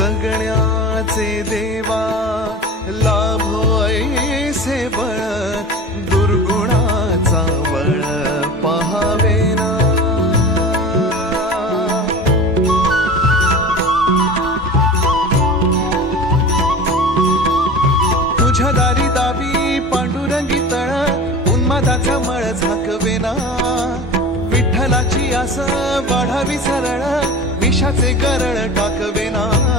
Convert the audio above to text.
जगण्याचे देवा लाभो ऐसे बळ दुर्गुणाचा बळ पहावे ना. तुझ्या दारी दावी पांडुरंगी तळ उन्मादाचा मळ झाकवेना. विठ्ठलाची आस वाढावी सरळ विषाचे गरळ टाकवेना.